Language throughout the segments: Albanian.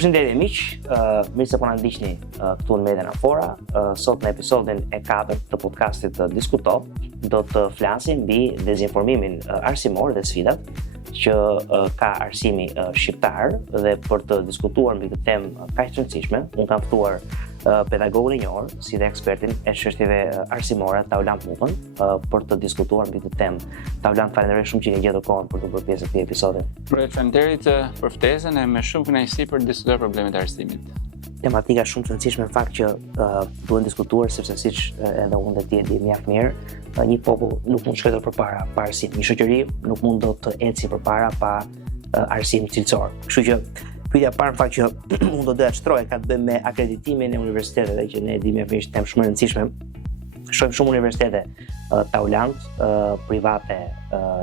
Përshëndetje miq, mirë se po na ndiqni këtu në Median Afora. Sot në episodin e 4 të podcastit Diskuto do të flasim mbi dezinformimin arsimor dhe sfidat që ka arsimi shqiptar, dhe për të diskutuar mbi këtë temë kaq të rëndësishme, unë kam ftuar pedagogun e njohur si dhe ekspertin e çështjeve arsimore, Taulant Mukën, për të diskutuar mbi këtë temë. Taulant, falenderoj shumë që ke gjetur kohën për të bërë pjesë të këtij episodi. Faleminderit për ftesën e me shumë kënaqësi për të diskutuar problemet e arsimit. Tematika shumë të rëndësishme në fakt që duhet diskutuar, sepse siç edhe unë dhe ti e di mjaft mirë, një popull nuk mund të shkojë përpara pa arsim. Një shoqëri nuk mund do të ecë përpara pa arsim cilësor. Kështu që pyetja e parë në fakt që unë do doja të shtroj ka të bëjë me akreditimin e universiteteve, që ne e dimë mjaft temë shumë e rëndësishme. Shohim shumë universitete Taulant private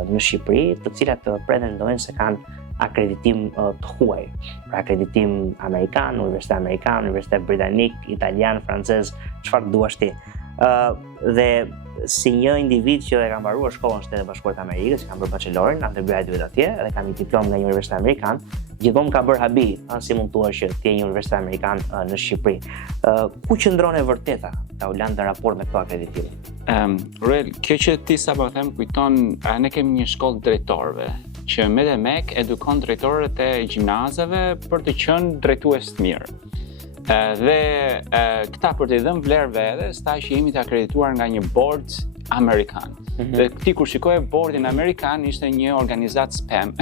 në Shqipëri, të cilat pretendojnë se kanë akreditim të huaj, pra akreditim amerikan, universitet britanik, italian, francez, çfarë duash ti. Dhe si një individ që e ka mbaruar shkollën në Shtetet Bashkuara të Amerikës, kam bërë bachelorin, undergraduate atje, dhe kam një diplomë nga një universitet amerikan, gjithmonë ka bërë habi, si mund thua që ti je një universitet amerikan në Shqipëri. Ku qëndron e vërteta Taulant në raport me këto akreditime? Ruel, kjo që ti sapo them kujton, ne kemi një shkollë drejtorëve që me dhe mek edukon drejtorët e gjimnazeve për të qenë drejtues të mirë. Dhe këta për të dhënë vlerë vetes, ta që jemi të akredituar nga një board amerikan. Dhe ti kur shikoje boardin amerikan, ishte një organizat spam.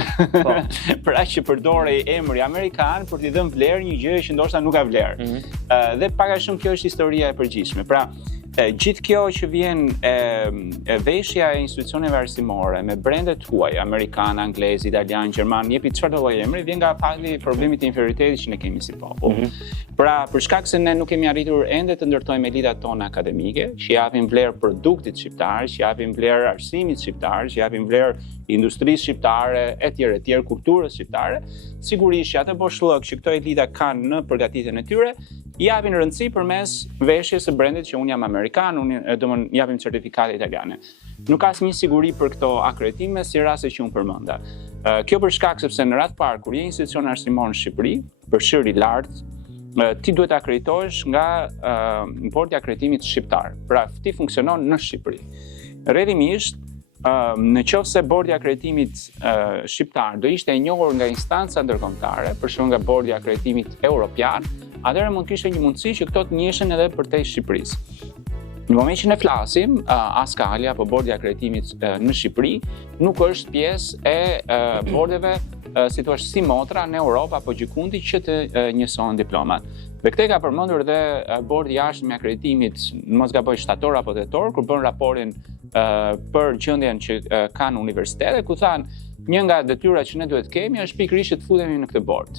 Pra që përdorej emri amerikan për t'i dhënë vlerë një gjë që ndoshta nuk ka vlerë. Dhe pak a shumë kjo është historia e përgjithshme. Pra gjithë kjo që vjen veshja e institucioneve arsimore me brendet huaj, amerikan, anglez, italian, gjerman, jepi çfarë do lloj emri, vjen nga fakti i problemit të inferioriteti që ne kemi si popull. Pra, për shkak se ne nuk kemi arritur ende të ndërtojmë elitat tona akademike, që japin vlerë produktit shqiptar, që japin vlerë arsimit shqiptar, që japin vlerë industrisë shqiptare, etj, kulturës shqiptare, sigurisht që atë boshllëk që këto elita kanë në përgatitjen e tyre, i japin rëndësi përmes veshjes së brendit që unë jam amerikan, domthon japim certifikate italiane. Nuk ka asnjë siguri për këto akreditime si rasti që unë përmenda. Kjo për shkak sepse në radh parë kur je institucion arsimor në Shqipëri, përfshirë i lartë, ti duhet të akreditohesh nga bordi i akreditimit shqiptar. Pra, ti funksionon në Shqipëri. Rrjedhimisht, në qoftë se bordi i akreditimit shqiptar do ishte e njohur nga instanca ndërkombëtare, për shembull nga bordi i akreditimit evropian, atëherë mund kishte një mundësi që këto të njiheshin edhe përtej Shqipërisë. Në moment që ne flasim, Askali apo bordi i akreditimit në Shqipëri nuk është pjesë e bordeve si thua si motra në Europë apo gjikundi që të njësohen diplomat. Dhe këtë ka përmendur edhe bordi i jashtëm i akreditimit, mos gaboj shtator apo tetor, kur bën raportin për gjendjen që kanë universitetet, ku thanë një nga detyrat që ne duhet kemi është pikërisht që të futemi në këtë bord.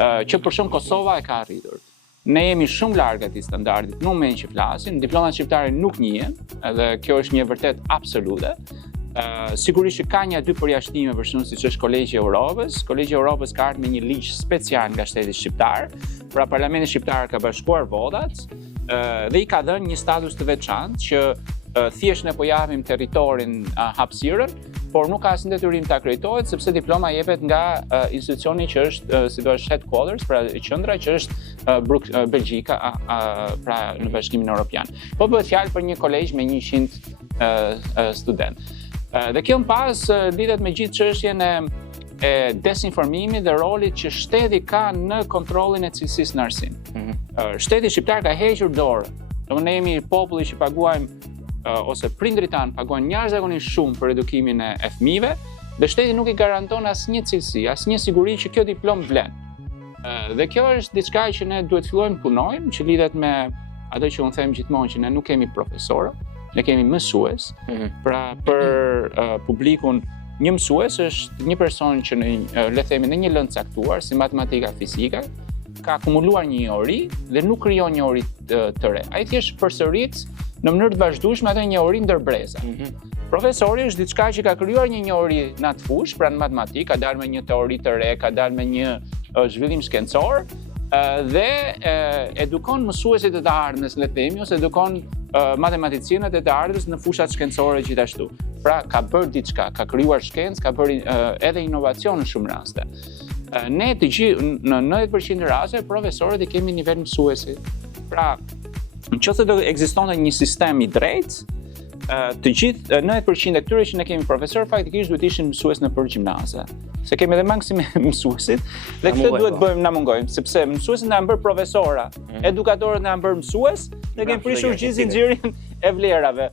Që për shembull Kosova e ka arritur. Ne jemi shumë larg atij standardit në momentin që flasim, diplomat shqiptare nuk njihen, edhe kjo është një vërtet absolute. Sigurisht që ka një dy përjashtime për shembull siç është Kolegji i Evropës. Kolegji i Evropës ka ardhur me një ligj special nga shteti shqiptar. Pra Parlamenti shqiptar ka bashkuar votat dhe i ka dhënë një status të veçantë që thjesht ne po japim territorin hapësirën, por nuk ka asnjë detyrim të akreditohet sepse diploma jepet nga institucioni që është si thua headquarters, pra qendra që është Belgjika, pra në Bashkimin Evropian. Po bëhet fjalë për një kolegj me 100 studentë. Dhe kjo në pas lidhet me gjithë çështjen e desinformimit dhe rolit që shteti ka në kontrollin e cilësisë në arsim. Shteti shqiptar ka hequr dorë. Ne jemi populli që paguajmë ose prindrit tanë paguajnë jashtëzakonisht shumë për edukimin e fëmijëve, dhe shteti nuk i garanton asnjë cilësi, asnjë siguri që kjo diplomë vlen. Dhe kjo është diçka që ne duhet fillojmë punojmë, që lidhet me ato që unë them gjithmonë që ne nuk kemi profesorë, ne kemi mësues. Pra për publikun, një mësues është një person që le themi në një lëndë caktuar, si matematika, fizika, ka akumuluar një njohuri dhe nuk krijon njohuri të re. Ai thjesht përsërit në mënyrë të vazhdueshme atë njohuri ndër breza. Profesori është diçka që ka krijuar një njohuri në atë fushë, pra në matematikë, ka dalë me një teori të re, ka dalë me një zhvillim shkencor dhe edukon mësuesit e të ardhmes, le të themi, ose edukon matematicianët e të ardhmes në fushat shkencore gjithashtu. Pra ka bërë diçka, ka krijuar shkencë, ka bërë edhe inovacion në shumë raste. Ne të gjithë në 90% e rasteve profesorët i kemi nivel mësuesi. Pra, nëse do ekzistonte një sistem i drejtë, të gjithë 90% e këtyre që ne kemi profesor faktikisht duhet ishin mësues nëpër gjimnaze. Se kemi edhe mangësi me mësuesit dhe këtë duhet bëjmë na mungojmë, sepse mësuesit na bën profesora, edukatorët na bën mësues, ne kemi prishur gjithë zinxhirin e vlerave.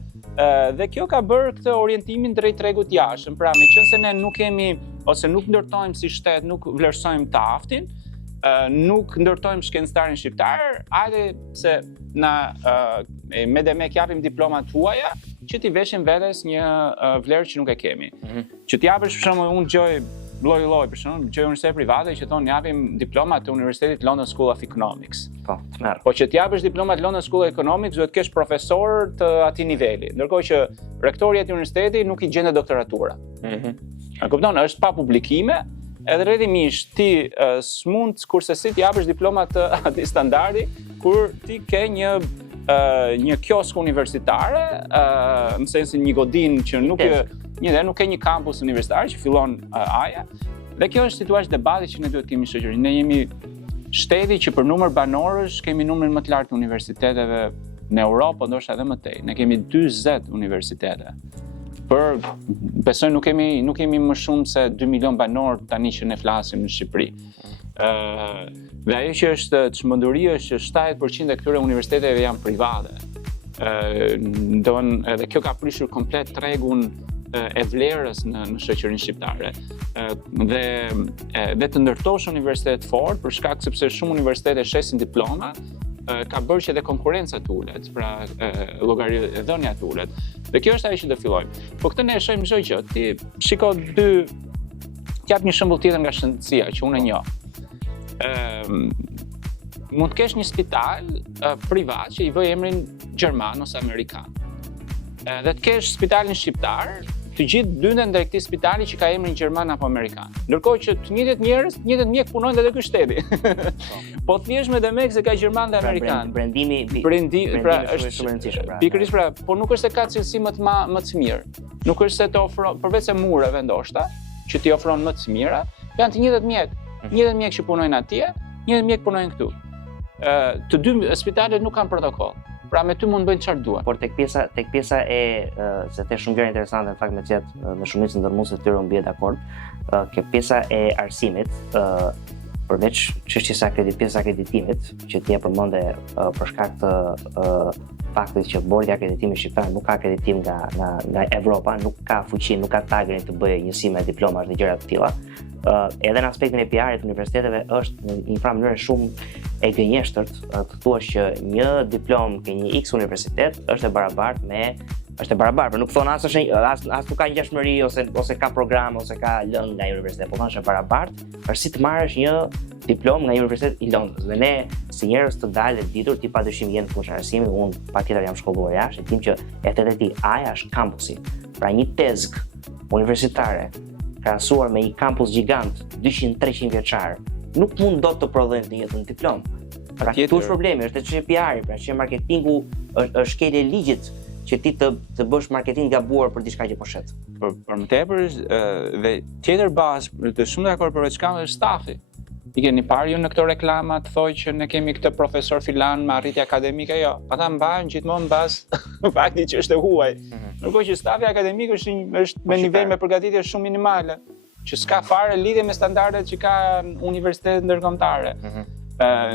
Dhe kjo ka bërë këtë orientimin drejt tregut jashtëm. Pra, meqense ne nuk kemi ose nuk ndërtojmë si shtet, nuk vlerësojmë taftin, nuk ndërtojmë shkencëtarin shqiptar, hajde se na me dhe me japim diplomat tuaja, që t'i veshim vetes një vlerë që nuk e kemi. Që t'japësh për shembull unë gjoj lloj, për shembull, gjoj universitete private që thonë japim diplomat të Universitetit London School of Economics. Po, t'merr. Po që t'japësh diplomat London School of Economics duhet kesh profesor të atij niveli, ndërkohë që rektori i atij universiteti nuk i gjendet doktoratura. A kupton, është pa publikime, edhe rredimisht ti s'mund kurse si t'japësh diplomat të atij standardi kur ti ke një kiosk universitare, në sensin një godinë që nuk ke një kampus universitar që fillon aja. Dhe kjo është situash debati që ne duhet kemi shoqërinë. Ne jemi shteti që për numër banorësh kemi numrin më të lartë të universiteteve në Europë, ndoshta edhe më tej. Ne kemi 40 universitete. Besoj nuk kemi më shumë se 2 milion banorë tani që ne flasim në Shqipëri. Dhe ajo që është çmenduria është që 70% e këtyre universiteteve janë private. Edhe kjo ka prishur komplet tregun e vlerës në shoqërinë shqiptare. Dhe të ndërtosh universitet fort për shkak sepse shumë universitete shesin diploma, ka bërë që edhe konkurenca t'ulet, pra llogaridhënia t'ulet. Dhe kjo është ajo që do fillojmë. Po këtë ne e shohim çdo gjë. Ti shiko t'jap një shembull tjetër nga shëndetësia që unë e njoh. Mund të kesh një spital privat që i vë emrin gjerman ose amerikan. Dhe të kesh spitalin shqiptar, të gjithë dynden ndaj këtij spitali që ka emrin gjerman apo amerikan. Ndërkohë që të njëjtët njerëz, të njëjtët mjek punojnë edhe ky shteti. Po thjesht me demek se ka gjerman dhe amerikan. Brendimi pra është shumë i rëndësishëm. Pikërisht pra, por nuk është se ka cilësi më të mirë. Nuk është se të ofron përveç se mureve ndoshta, që t'i ofron më të mira, janë të njëjtët mjek. Njëjtët mjek që punojnë atje, njëjtët mjek punojnë këtu. Të dy spitalet nuk kanë protokoll. Pra me ty mund bëjnë çfarë duan. Por tek pjesa se the shumë gjëra interesante në fakt me cilat me shumicën ndërmuese të tyre unë bie dakord. Kjo pjesa e arsimit, përveç çështjes së pjesa akreditimit, që ti e përmende për shkak të faktit që bordi i akreditimit shqiptar nuk ka akreditim nga Evropa, nuk ka fuqi, nuk ka tagrin të bëjë njësi me diplomash dhe gjëra të tilla. Edhe në aspektin e PR-it të universiteteve është në një mënyrë shumë e gënjeshtërt të thuash që një diplomë ke një X universitet është e barabartë, nuk thon as nuk ka ngjashmëri ose ka program ose ka lënë nga universiteti, po thonë është e barabartë, është si të marrësh një diplomë nga Universiteti i Londrës. Dhe ne si njerëz të dalë ditur ti padyshim jeni në fushën e arsimit, unë patjetër jam shkolluar jashtë, tim që ETT aja është kampusi. Pra një tezg universitare krahasuar me një kampus gjigant 200-300 vjeçar, nuk mund dot të prodhojnë të njëjtën diplomë. Pra këtu është problemi, është çështja e PR-it, pra që marketingu është shkelje e ligjit që ti të bësh marketing gabuar për diçka që po shet. Për më tepër dhe tjetër bazë, të shumë dakord për çka është stafi. I keni parë ju në këto reklama të thojë që ne kemi këtë profesor filan me arritje akademike, jo. Ata mbajnë gjithmonë bazë faktit që është e huaj. Ndërkohë që stafi akademik është me nivel me përgatitje shumë minimale, që s'ka fare lidhje me standardet që ka universitetet ndërkombëtare.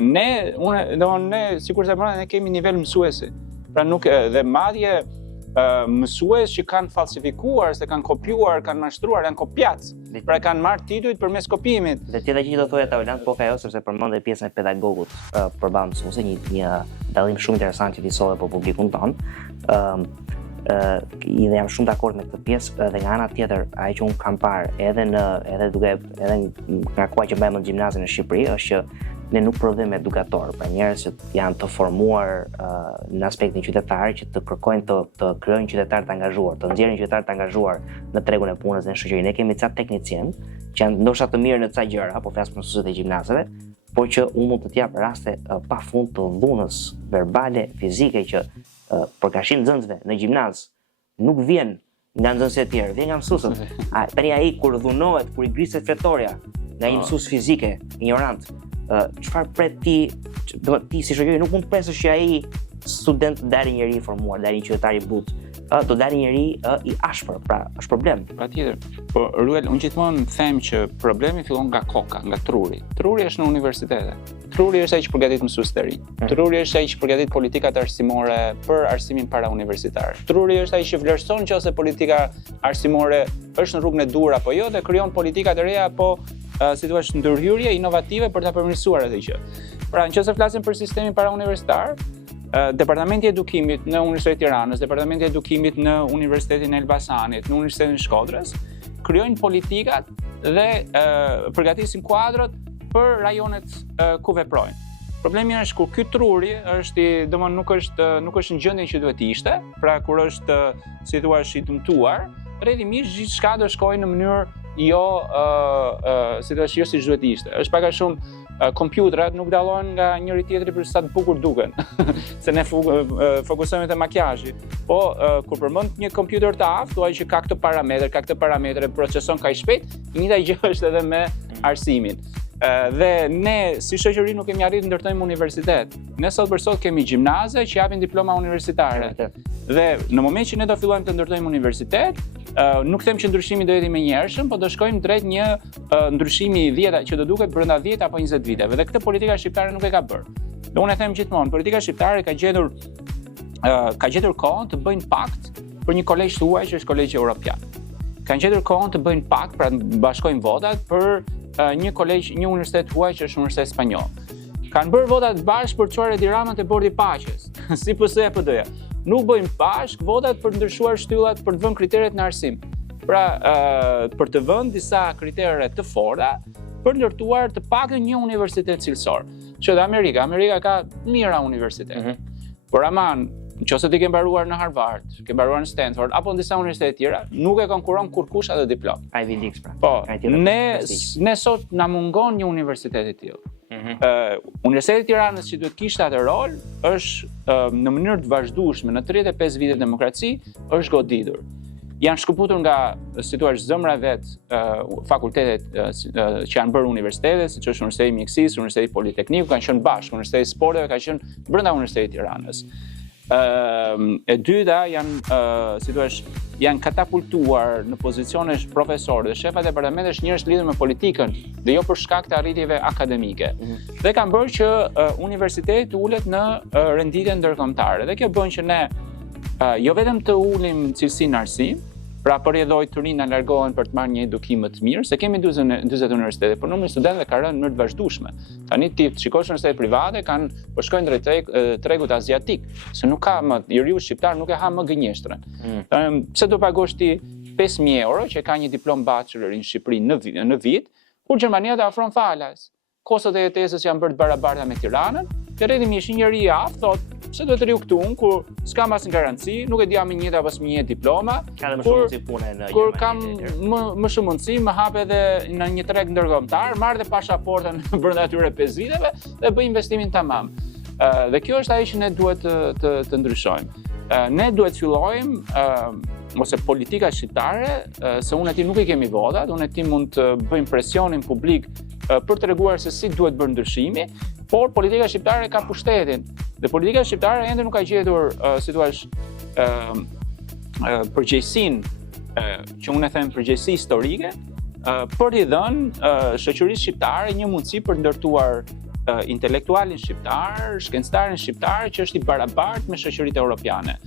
Ne sikur se ne kemi nivel mësuesi. Pra nuk dhe madje mësues që kanë falsifikuar, se kanë kopjuar, kanë mashtruar, janë kopjac. Pra kanë marrë titujt përmes kopimit. Dhe tjetër që do thoya Taulant, po ka ajo sepse përmendë pjesën e pedagogut përballë mësuese, një dallim shumë interesant që visolle për publikun tonë. Dhe jam shumë dakord me këtë pjesë dhe nga ana tjetër ajo që un kam parë edhe nga koha që mbajmë në gjimnazin në Shqipëri është që ne nuk prodhojmë edukator, pra njerëz që janë të formuar në aspektin qytetar, që të kërkojnë të krijojnë qytetar të angazhuar, të nxjerrin qytetar të angazhuar në tregun e punës dhe në shoqëri. Ne kemi ca teknicien që janë ndoshta të mirë në ca gjëra, po flas për mësuesit e gjimnazeve, por që unë mund të t'jap raste pafund të dhunës verbale, fizike që përkashim nxënësve në gjimnaz nuk vjen nga nxënësit e tjerë, vjen nga mësuesët. Tani ai kur dhunohet, kur i griset fetoria, nga një mësues fizike, ignorant, çfarë pret ti, do ti si shoqëri nuk mund të presësh që ai student të dalë njëri informuar, dalë një qytetar i butë, do dalë njëri i ashpër, pra është problem. Patjetër. Po Ruel, unë gjithmonë them që problemi fillon nga koka, nga truri. Truri është në universitete. Truri është ai që përgatit mësues të rinj. Truri është ai që përgatit politikat arsimore për arsimin para universitar. Truri është ai që vlerëson nëse politika arsimore është në rrugën e dur apo jo dhe krijon politika të reja apo si thua ndërhyrje inovative për ta përmirësuar atë gjë. Pra, nëse flasim për sistemin para universitar, Departamenti i Edukimit në Universitetin e Tiranës, Departamenti i Edukimit në Universitetin e Elbasanit, në Universitetin e Shkodrës, krijojnë politikat dhe përgatisin kuadrat për rajonet ku veprojnë. Problemi është kur ky truri është nuk është në gjendje që duhet të ishte, pra kur është si thua i dëmtuar, rrjedhimisht gjithçka do shkojë në mënyrë jo si duhet të ishte. Është pak a shumë kompjuterat nuk dallojnë nga njëri tjetri për sa të bukur duken, se ne fokusohemi te makjazhi. Po kur përmend një kompjuter të aftë, thuaj që ka këtë parametre, proceson kaq shpejt, një njëjta gjë është edhe me arsimin. Dhe ne si shoqëri nuk kemi arritur të ndërtojmë universitet. Ne sot për sot kemi gjimnaze që japin diploma universitare. Dhe në moment që ne do fillojmë të ndërtojmë universitet, nuk them që ndryshimi do jetë i menjëhershëm, por do shkojmë drejt një ndryshimi që do duket brenda 10 apo 20 viteve. Dhe këtë politika shqiptare nuk e ka bërë. Dhe unë e them gjithmonë, politika shqiptare ka gjetur kohën të bëjnë pakt për një kolegj të huaj që është kolegji evropian. Kanë gjetur kohën të bëjnë pakt, pra të bashkojnë votat për një universitet huaj që është universitet spanjoll. Kanë bërë votat bashkë për të çuar Edi Ramën te bordi i paqes, si PS-ja PD-ja. Nuk bëjnë bashkë votat për të ndryshuar shtyllat për të vënë kriteret në arsim. Pra, për të vënë disa kritere të forta për ndërtuar të paktën një universitet cilësor. Që Amerika ka mira universitete. Por aman, nëse ti ke mbaruar në Harvard, ke mbaruar në Stanford apo në disa universitete tjera, nuk e konkuron kurkush atë diplomë. Ivy League pra. Po, ne sot na mungon një universitet i tillë. Universiteti i Tiranës që duhet kishte atë rol është në mënyrë të vazhdueshme në 35 vite demokraci është goditur. Janë shkëputur nga zëmra vet fakultetet që janë bërë universitete, siç është Universiteti i Mjekësisë, Universiteti Politekniku, kanë qenë bashkë, Universiteti i Sporteve ka qenë brenda Universitetit të Tiranës. E dyta janë katapultuar në pozicione profesorë dhe shefa departamentesh njerëz të lidhur me politikën dhe jo për shkak të arritjeve akademike. Dhe kanë bërë që universiteti ulet në renditje ndërkombëtare. Dhe kjo bën që ne jo vetëm të ulim cilësinë në arsim, pra përjedhoj të rinë largohen për të marrë një edukim më të mirë, se kemi 40 universitete, por numri i studentëve ka rënë në mënyrë të vazhdueshme. Tani ti shikosh universitete private po shkojnë drejt tregut aziatik, se nuk ka më njeriu shqiptar nuk e ha më gënjeshtrën. Pse do pagosh ti 5.000 euro që ka një diplomë bachelor në Shqipëri në vit, kur Gjermania të ofron falas. Kostot e jetesës janë bërë të barabarta me Tiranën, dhe rrjedhimisht një njeri i aftë thotë pse duhet të riu këtu unë kur s'kam asnjë garanci, nuk e di jam i njëjtë apo s'më njëjtë diploma. Ka dhe më shumë mundësi pune në kur kam më shumë mundësi, më hap edhe në një treg ndërkombëtar, marr dhe pasaportën brenda atyre 5 viteve dhe bëj investimin tamam. Dhe kjo është ajo që ne duhet të ndryshojmë. Ne duhet fillojmë ose politika shqiptare, se unë e ti nuk i kemi votat, unë e ti mund të bëjmë presionin publik për të treguar se si duhet bërë ndryshimi, por politika shqiptare ka pushtetin. Dhe politika shqiptare ende nuk ka gjetur, si thua, përgjegjësinë, që unë e them përgjegjësi historike, për t'i dhënë shoqërisë shqiptare një mundësi për ndërtuar intelektualin shqiptar, shkencëtarin shqiptar që është i barabartë me shoqëritë europiane.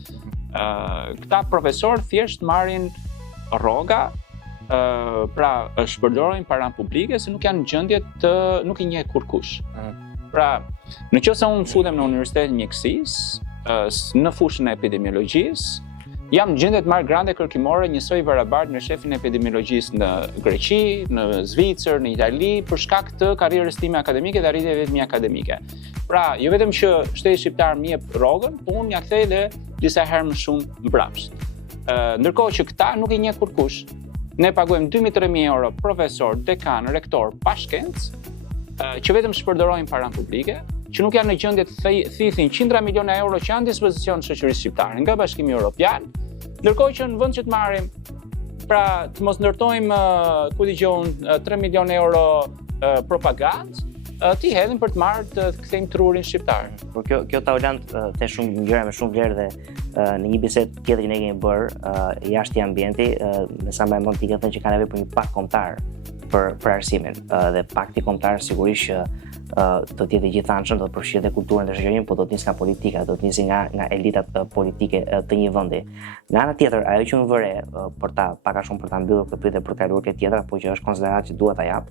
Këta profesor thjesht marrin rroga, pra shpërdorin paranë publike se nuk janë në gjendje nuk i njeh kurkush. Pra, nëse unë futem në Universitetin e Mjekësisë, në fushën e epidemiologjisë, jam në gjendje të marr grande kërkimore njësoj barabartë me shefin e epidemiologjisë në Greqi, në Zvicër, në Itali, për shkak të karrierës time akademike dhe arritjeve mia akademike. Pra, jo vetëm që shteti shqiptar më jep rrogën, por unë ja kthej edhe disa herë më shumë mbrapsht. Ndërkohë që këta nuk i njeh kurkush. Ne paguajmë 2.000-3.000 euro profesor, dekan, rektor, pa shkencë, që vetëm shpërdorojnë paranë publike, që nuk janë në gjendje të thithin 100 miliona euro që janë në dispozicion shoqërisë shqiptare nga Bashkimi Evropian, ndërkohë që në vend që të marrim pra të mos ndërtojmë, ku digjon, 3 milion euro propagandë, ti hedhin për të marrë të kthejmë trurin shqiptar. Por kjo Taulant the shumë gjëra me shumë vlerë dhe në një bisedë tjetër që ne kemi bërë jashtë ambienti, me sa më mund të thënë që ka nevojë për një pakt kombëtar për arsimin dhe pakti kombëtar sigurisht që do të jetë i gjithanshëm, do të përfshirë dhe kulturën dhe shoqërinë, por do të nisë nga politika, do të nisë nga elitat politike të një vendi. Nga ana tjetër, ajo që më vëre për ta pak a shumë për ta mbyllur këtë pyetje për kaluar këtë tjetër, apo që është konsiderat që duhet ta jap,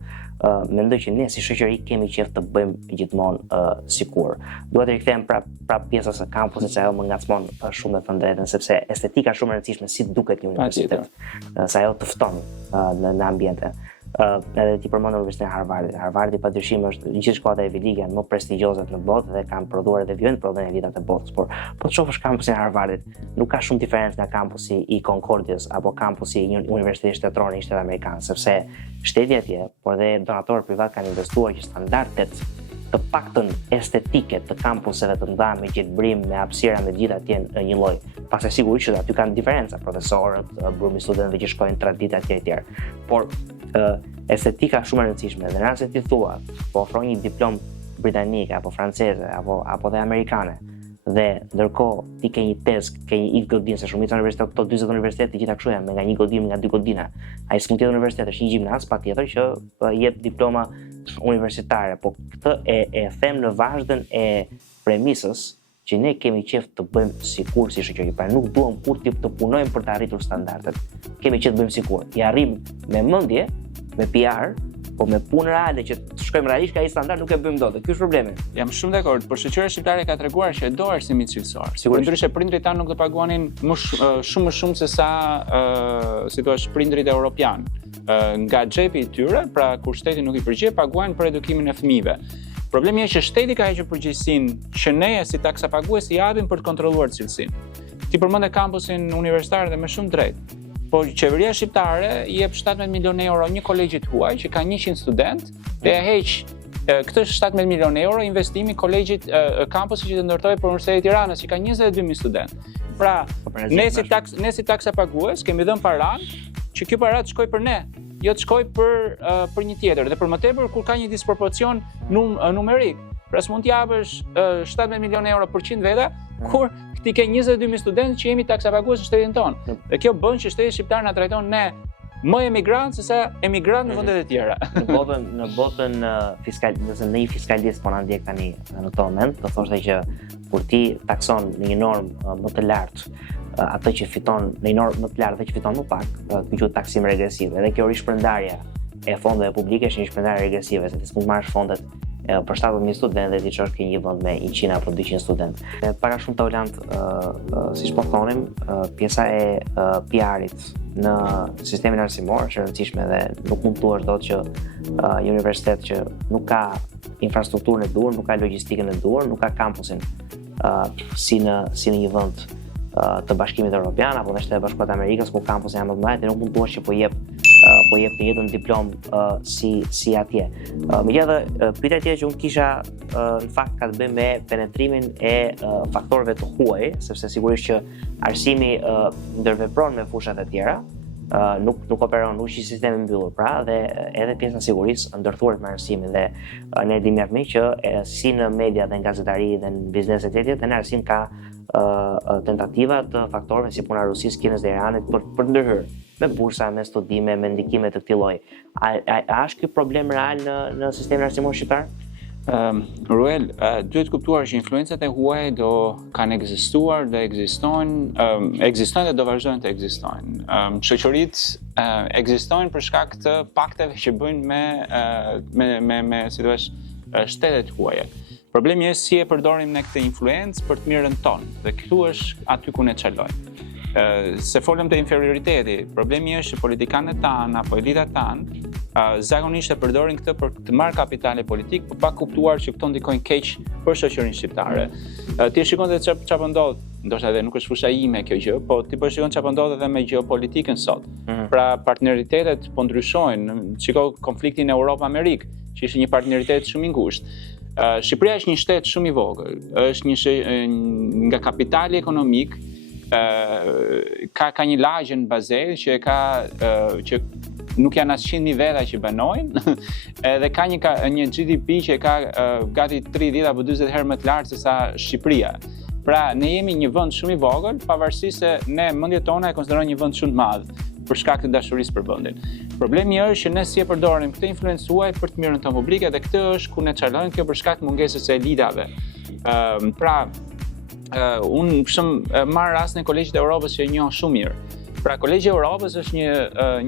mendoj që ne si shoqëri kemi qejf të bëjmë gjithmonë sikur. Duhet të rikthehem prap pjesës së kampusit, se ajo më ngacmon shumë me të drejtën, sepse estetika është shumë e rëndësishme si duket një universitet, se ajo të fton në ambiente. Edhe ti përmend Universitetin e Harvardi padyshim është gjithë shkolla e Ivy League më prestigjioze në botë dhe kanë prodhuar edhe vjen prodhojnë elitat e botës, por po të shohësh kampusin e Harvardit, nuk ka shumë diferencë nga kampusi i Concordias apo kampusi i një universiteti shtetëror në Shtetet Amerikanë, sepse shteti atje, por edhe donatorë privat kanë investuar që standardet të paktën estetike të kampuseve të mëdha me gjelbrim, me hapësira, me gjithë atje në një lloj. Pastaj sigurisht që aty kanë diferenca, profesorët, brumi studentëve që shkojnë 3 ditë atje etj. Por estetika shumë e rëndësishme dhe nëse ti thua po ofron një diplomë britanike apo franceze apo dhe amerikane dhe ndërkohë ti ke një tezë, ke një X godinë, se shumica universitetet, këto 40 universitete të gjitha kështu janë, me nga 1 godinë, nga 2 godina. Ai s'mund të jetë universitet, është një gjimnaz patjetër që jep diploma universitare, po këtë e them në vazhdën e premisës që ne kemi qejf të bëjmë sikur si shoqëri, pra nuk duam kur të punojmë për të arritur standardet. Kemi qejf të bëjmë sikur. I arrim me mendje, me PR, po me punë reale që të shkojmë realisht ka ai standard nuk e bëjmë dot. Ky është problemi. Jam shumë dakord, por shoqëria shqiptare ka treguar që e do arsimin cilësor. Sigurisht ndryshe prindrit tanë nuk do paguanin shumë më shumë se sa si thua prindrit europian. Nga xhepi i tyre, pra kur shteti nuk i përgjigj, paguajnë për edukimin e fëmijëve. Problemi është që shteti ka hequr përgjegjësinë që ne si taksapagues i japim për të kontrolluar cilësinë. Ti përmend kampusin universitar dhe me shumë drejt. Po qeveria shqiptare i jep 17 milion euro një kolegjit huaj që ka 100 student dhe e heq këtë 17 milion euro investimi kolegjit kampusit që të ndërtojë për Universitetin e Tiranës që ka 22.000 student. Pra, ne si taksapagues kemi dhënë paranë që kjo para të shkojë për ne, jo të shkojë për një tjetër dhe për më tepër kur ka një disproporcion numerik. Pra s'mund t'japësh 17 milion euro për 100 veta, kur ti ke 22.000 studentë që jemi taksapagues në shtetin tonë. Dhe kjo bën që shteti shqiptar na trajton ne më emigrant se sa emigrant në vendet e tjera. Në botën nëse në një fiskalist po na ndjek tani në këtë moment, do thoshte që kur ti takson në një normë më të lartë atë që fiton në një normë më të lartë atë që fiton më pak, quhet taksim regresiv. Edhe kjo rishpërndarje e fondeve publike është një shpërndarje regresive, se ti s'mund marrësh fondet për 70.000 studentë dhe ti çosh ke një vend me 100 apo 200 studentë. Para shumë Taulant, siç po thonim, pjesa e PR-it në sistemin arsimor është e rëndësishme dhe nuk mund thuash dot që një universitet që nuk ka infrastrukturën e duhur, nuk ka logjistikën e duhur, nuk ka kampusin si në një vend të Bashkimit Evropian apo në Shtetet Bashkuara të Amerikës ku kampusi janë më të mëdha, nuk mund thuash që po jep të njëjtën diplomë si atje. Megjithatë, pyetja tjetër që unë kisha në fakt ka të bëjë me penetrimin e faktorëve të huaj, sepse sigurisht që arsimi ndërvepron me fushat e tjera, nuk operon, nuk është një sistem i mbyllur, pra dhe edhe pjesa e sigurisë ndërthuar me arsimin dhe ne dimë më që si në media dhe në gazetari dhe në bizneset e tjera, në arsim ka tentativa të faktorëve si puna e Rusisë, Kinës dhe Iranit për ndërhyrë me bursa, me studime, me ndikime të këtij lloji. A është ky problem real në sistemin arsimor shqiptar? Ruel, duhet kuptuar që influencat e huaja do kanë ekzistuar dhe ekzistojnë dhe do vazhdojnë të ekzistojnë. Shoqëritë ekzistojnë për shkak të pakteve që bëjnë me si thua shtetet huaja. Problemi është si e përdorim ne këtë influencë për të mirën tonë dhe këtu është aty ku ne çalojmë. Se folëm të inferioriteti, problemi është që politikanët tanë apo elitat tanë zakonisht e përdorin këtë për të marrë kapitale politik, por pa kuptuar që këto ndikojnë keq për shoqërinë shqiptare. Ti shikon se çfarë po ndodh, ndoshta edhe nuk është fusha ime kjo gjë, po ti po shikon çfarë po ndodh edhe me gjeopolitikën sot. Pra partneritetet po ndryshojnë. Shiko konfliktin Europë-Amerikë, që ishte një partneritet shumë i ngushtë. Shqipëria është një shtet shumë i vogël, është nga kapitali ekonomik ka një lagje në Bazel që nuk janë asnjë nivela që banojnë, edhe ka një GDP që ka gati 30 apo 40 herë më të lartë se sa Shqipëria. Pra, ne jemi një vend shumë i vogël, pavarësisht se ne mendjet tona e konsiderojmë një vend shumë të madh për shkak të dashurisë për vendin. Problemi është që ne si e përdorim këtë influencuar për të mirën tonë publike dhe këtë është ku ne çarlojmë kjo për shkak të mungesës së elitave. Unë marr rastin e Kolegjit të Evropës që e njoh shumë mirë. Pra, Kolegji i Evropës është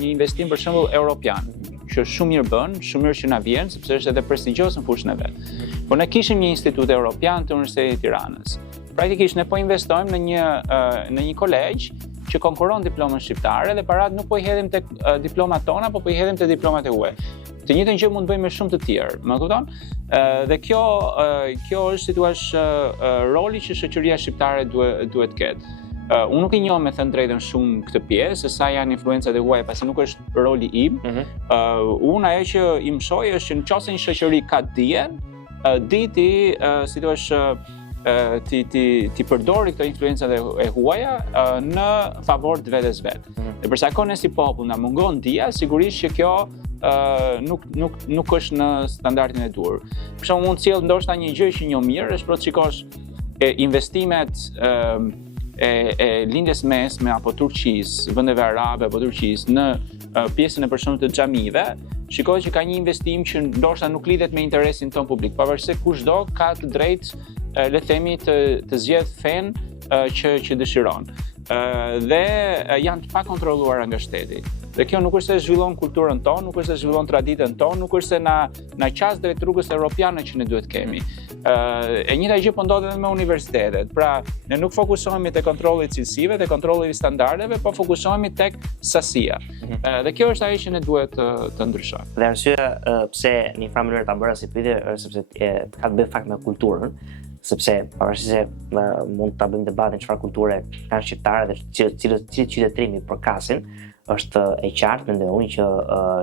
një investim për shembull europian, që shumë mirë bën, shumë mirë që na vjen, sepse është edhe prestigjioz në fushën e vet. Po ne kishim një institut europian të Universitetit të Tiranës. Praktikisht ne po investojmë në një kolegj që konkuron diplomën shqiptare dhe parat nuk po i hedhim tek diplomat tona, po i hedhim te diplomat e huaj. Të njëjtën gjë mund të bëjmë me shumë të tjerë, më kupton? Dhe kjo është si thua roli që shoqëria shqiptare duhet ketë. Unë nuk i njoh me thënë drejtën shumë këtë pjesë, se sa janë influencat e huaja, pasi nuk është roli im. Unë ajo që i mësoj është që nëse një shoqëri ka dijen, diti si thua ti përdori këto influencat e huaja në favor të vetes vet. Dhe për sa kohë ne si popull na mungon dija, sigurisht që kjo nuk është në standardin e duhur. Për shembull, mund të sjell ndoshta një gjë që njoh mirë, është për të shikosh investimet e lindjes mesme apo Turqisë, vendeve arabe apo Turqisë në pjesën e përshëndetshme të xhamive, shikoj që ka një investim që ndoshta nuk lidhet me interesin ton publik, pavarësisht se kushdo ka të drejtë le të themi të zgjedh fen që dëshiron. Dhe janë të pakontrolluara nga shteti. Dhe kjo nuk është se zhvillon kulturën tonë, nuk është se zhvillon traditën tonë, nuk është se na qas drejt rrugës europiane që ne duhet kemi. E njëjta gjë po ndodhet edhe me universitetet. Pra, ne nuk fokusohemi te kontrolli i cilësive, te kontrolli i standardeve, po fokusohemi tek sasia. Dhe kjo është ajo që ne duhet të ndryshojmë. Dhe arsyeja pse një farë mënyrë ta bëra si pyetje është sepse ka të bëjë fakt me kulturën, sepse pavarësisht se mund ta bëjmë debatin çfarë kulture kanë shqiptarët dhe cilët qytetërimi përkasin, është e qartë mendoj unë që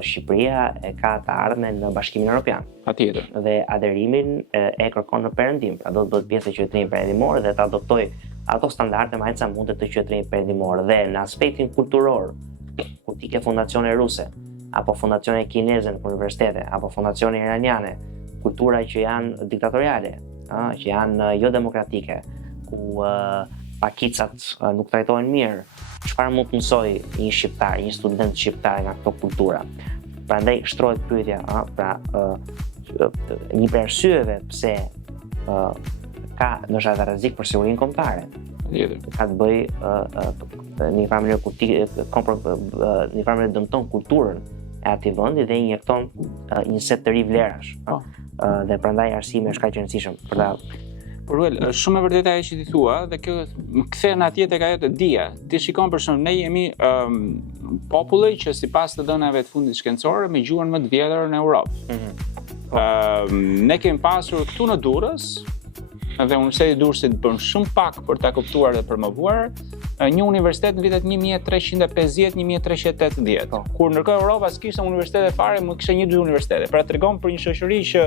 Shqipëria e ka të ardhmen në Bashkimin Evropian. Patjetër. Dhe adherimin e kërkon në perëndim, pra do të bëhet pjesë e qytetërimit perëndimor dhe të adoptojë ato standarde më sa mundet të qytetërimit perëndimor. Dhe në aspektin kulturor, ku ti ke fondacione ruse, apo fondacione kineze në universitete, apo fondacione iraniane, kultura që janë diktatoriale, që janë jo demokratike, ku pakicat nuk trajtohen mirë, çfarë mund të mësoj një shqiptar, një student shqiptar nga këto kultura? Prandaj shtrohet pyetja, një prej arsyeve pse ka ndoshta edhe rrezik për sigurinë kombëtare. Ka të bëjë një farë mënyrë dëmton kulturën e atij vendi dhe injekton një set të ri vlerash. Dhe prandaj arsimi është kaq i rëndësishëm për ta. Por shumë e vërtetë ajo që ti thua, dhe kjo më kthen atje tek ajo të dia. Ti shikon për shembull, ne jemi populli që sipas të dhënave të fundit shkencore me gjuhën më të vjetër në Europë. Ne kemi pasur këtu në Durrës, dhe Universiteti i Durrësit bën shumë pak për ta kuptuar dhe promovuar një universitet në vitet 1350-1380, kur ndërkohë Europa s'kishte universitete fare, më kishte 1-2 universitete. Pra tregon për një shoqëri që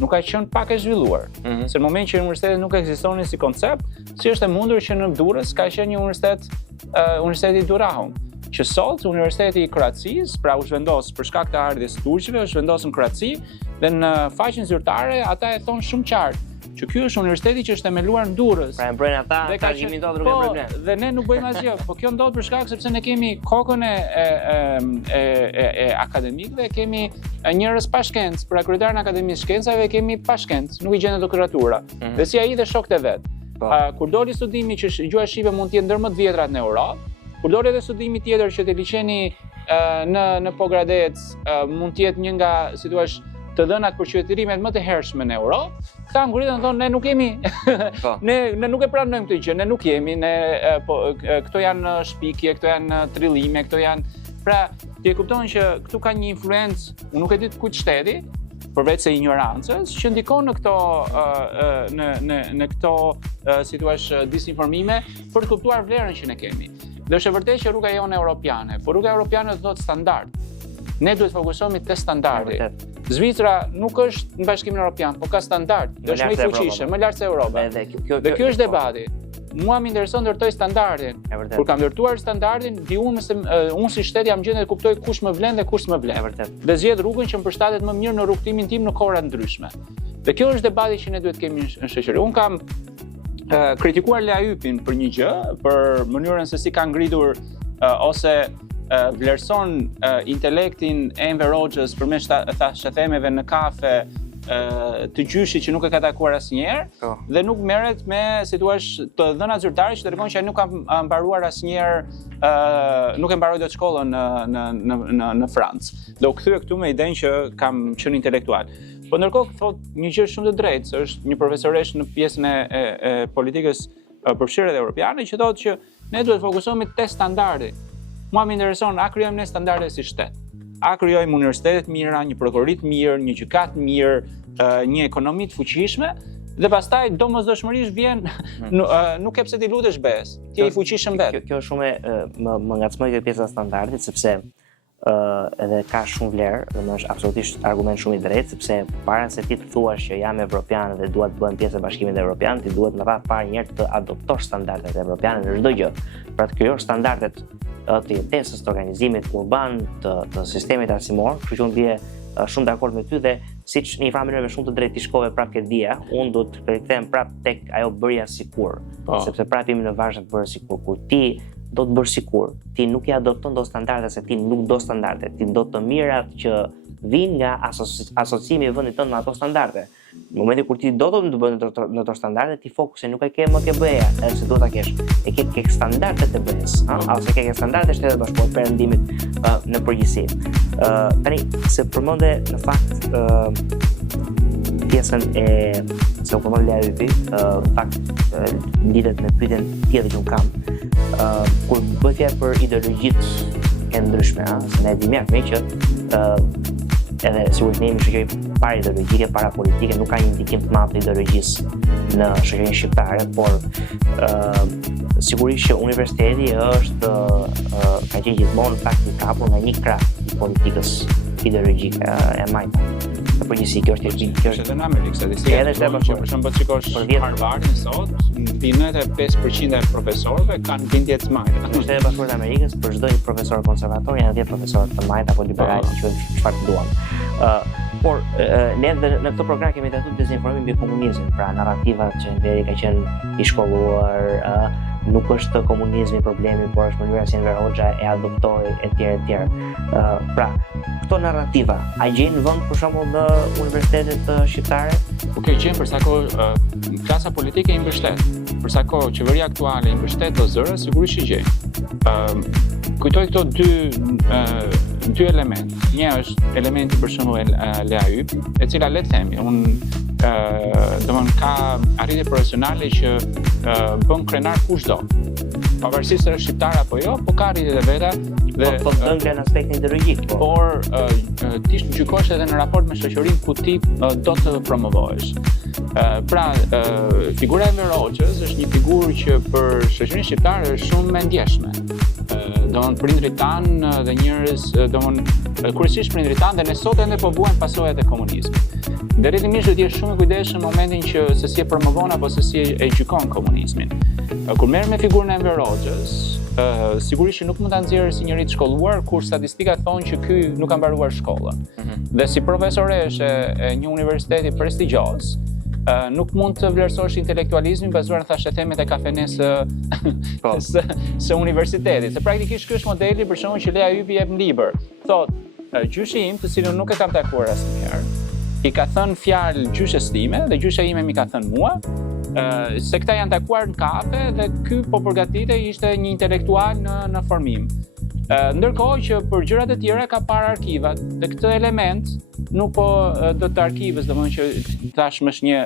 nuk ka qenë pak e zhvilluar. Se në moment që universitetet nuk ekzistonin si koncept, si është e mundur që në Durrës ka qenë një universiteti Durrahum, që sot Universiteti i Kroacisë, pra u zhvendos për shkak të ardhjes turqëve, u zhvendos në Kroaci dhe në faqen zyrtare ata e thonë shumë qartë që ky është universiteti që është themeluar në Durrës. Pra e mbrojnë ata, tash jemi ndodhur rrugë problem. Dhe ne nuk bëjmë asgjë, po kjo ndodh për shkak sepse ne kemi kokën e akademikëve, kemi njerëz pa shkencë, pra kryetarin e Akademisë Shkencave kemi pa shkencë, nuk i gjen doktoratura. Dhe si ai dhe shokët e vet. Kur doli studimi që gjuha shqipe mund të jetë ndër më të vjetrat në Europë, kur doli edhe studimi tjetër që te liçeni në Pogradec mund të jetë një nga, si thua, të dhënat për qytetërimet më të hershme në Europë, këta ngritën thonë ne nuk jemi, ne nuk e pranojmë këtë gjë, ne nuk jemi, këto janë shpikje, këto janë trillime, këto janë. Pra, ti e kupton që këtu ka një influencë, unë nuk e di të kujt shteti, përveç se ignorancës, që ndikon në këto si thua disinformime për të kuptuar vlerën që ne kemi. Dhe është e vërtetë që rruga jonë europiane, por rruga europiane do të thotë standard. Ne duhet fokusohemi te standardi. Zvicra nuk është në Bashkimin Evropian, por ka standard, dhe është më i fuqishëm, më lart se Europa. Dhe kjo është debati. mua më intereson ndërtoj standardin. Kur kam ndërtuar standardin, di unë se unë si shtet jam gjendje të kuptoj kush më vlen dhe kush më vlen. Dhe zgjedh rrugën që më përshtatet më mirë në rrugtimin tim në kohra të ndryshme. Dhe kjo është debati që ne duhet kemi në shoqëri. Unë kam kritikuar Lea Ypin për një gjë, për mënyrën se si ka ngritur ose vlerëson intelektin e Enver Hoxhës përmes shëthemeve në kafe të gjyshit që nuk e ka takuar asnjëherë dhe nuk merret me, si thua, të dhëna zyrtare që tregojnë që ai nuk ka mbaruar asnjëherë, nuk e mbaroi dot shkollën në Francë. Dhe u kthye këtu me idenë që kam qenë intelektual. Po ndërkohë thot një gjë shumë të drejtë, se është një profesoresh në pjesën e politikës përfshirë dhe europiane që thotë që ne duhet fokusohemi te standardi. Mua më intereson a krijojmë ne standarde si shtet. A krijojmë universitete të mira, një prokurori të mirë, një gjykat të mirë, një ekonomi të fuqishme dhe pastaj domosdoshmërisht vjen nuk e pse ti lutesh bes, ti je i fuqishëm vetë. Kjo shumë më ngacmoi kjo pjesa e standardit sepse edhe ka shumë vlerë, dhe është absolutisht argument shumë i drejtë, sepse para se ti të thuash që jam evropian dhe dua të bëhem pjesë e Bashkimit Evropian, ti duhet në radhë parë një herë të adoptosh standardet evropiane në çdo gjë. Pra të krijosh standardet të jetesës, të organizimit urban, të sistemit arsimor, kështu që unë bie shumë dakord me ty dhe siç në një farë mënyrë shumë të drejtë ti shkove prapë ke dia, unë do të rikthehem prapë tek ajo bërja sikur, sepse prapë jemi në vazhdim të bërë sikur. Kur ti do të bësh sikur, ti nuk i adopton do standardet se ti nuk do standardet, ti do të mirat që vinë nga asociimi i vendit tënd me ato standarde. Në momentin kur ti do të bësh në ato standarde, ti fokusin nuk e ke më ke BE-ja, se do ta kesh. E ke standardet e BE-s, ose ke standardet e Shtetit Bashkuar Perëndimit në përgjithësi. Tani se përmende në fakt pjesën e se u përmend Lea Ypi, në fakt lidhet me pyetjen tjetër që un kam. Kur bëhet fjalë për ideologjitë e ndryshme, se ne dimë mirë që edhe sigurisht ne jemi shoqëri para ideologjike, para politike, nuk ka një ndikim të madh të ideologjisë në shoqërinë shqiptare, por sigurisht që universiteti është ka qenë gjithmonë në fakt i kapur nga një krah i politikës ideologjike e majta. Në përgjithësi kjo është edhe në Amerikë, statistika që për shembull shikosh Harvardin sot, mbi 95% e profesorëve kanë bindje të majta. Në Shtetet Bashkuara të Amerikës për çdo një profesor konservator janë 10 profesorë të majtë apo liberalë, që çfarë duan. Por ne në këtë program kemi tentuar të dezinformojmë mbi komunizmin, pra narrativat që Enveri ka qenë i shkolluar, nuk është komunizmi problemi, por është mënyra si Enver Hoxha e adoptoi etj. Pra, këto narrativa a gjejnë vend për shembull në universitetet shqiptare? Po kjo gjën për sa kohë klasa politike i mbështet. Për sa kohë qeveria aktuale i mbështet do zëra, sigurisht i gjejnë. Kujtoj këto dy element. Një është elementi për shembull Lea Ypi, e cila le të themi, domthon ka arritje profesionale që bën krenar kushdo. Pavarësisht se është shqiptar apo jo, po ka arritjet e veta dhe po bën në aspektin ideologjik, por ti gjykosh edhe në raport me shoqërinë ku ti do të promovohesh. Pra, figura e Enver Hoxhës është një figurë që për shoqërinë shqiptare është shumë e ndjeshme. Domthon prindrit tanë dhe njerëz, domthon kryesisht prindrit tanë dhe ne sot ende po vuajmë pasojat e komunizmit. Dhe rrjedhimisht duhet jesh shumë i kujdesshëm në momentin që se si e promovon apo se si e gjykon komunizmin. Kur merr me figurën e Enver Hoxhës, sigurisht që nuk mund ta nxjerrë si njëri të shkolluar kur statistikat thonë që ky nuk ka mbaruar shkollën. Dhe si profesoresh e një universiteti prestigjioz, nuk mund të vlerësosh intelektualizmin bazuar në thashethemet e kafenesë së universitetit. Se praktikisht ky është modeli për shembull që Lea Ypi jep në libër. Thotë, gjyshi im, të cilën nuk e kam takuar asnjëherë, i ka thënë fjalë gjyshes time dhe gjysha ime mi ka thënë mua, se këta janë takuar në kafe dhe ky po përgatitej ishte një intelektual në formim. Ndërkohë që për gjërat e tjera ka parë arkivat dhe këtë element nuk po do të arkivës, domethënë që tashmë është një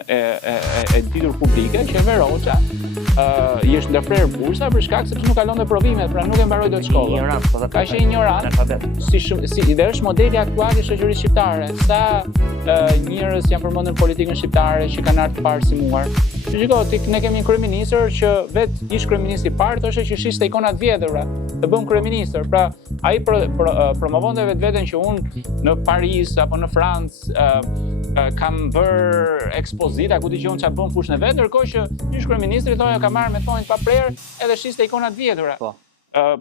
e ditur publike që Enver Hoxha i është ndërprer bursa për shkak se nuk kalon te provimet, pra nuk e mbaroi dot shkollën. Ignorant, po ka qenë ignorant. Si dhe është modeli aktual i shoqërisë shqiptare. Sa njerëz janë përmendur në politikën shqiptare që kanë ardhur të parësimuar. Shikoj, ne kemi një kryeministër që vetë ish kryeminist i parë thoshte që shiste ikonat vjedhura të bën kryeministër. Pra ai promovonte vetveten që unë në Paris apo në Francë, kam bërë ekspozita ku dëgjon çfarë bën fushën e vet, ndërkohë që ish kryeministri thonë ka marrë me thonjë pa prerë edhe shiste ikonat vjetura.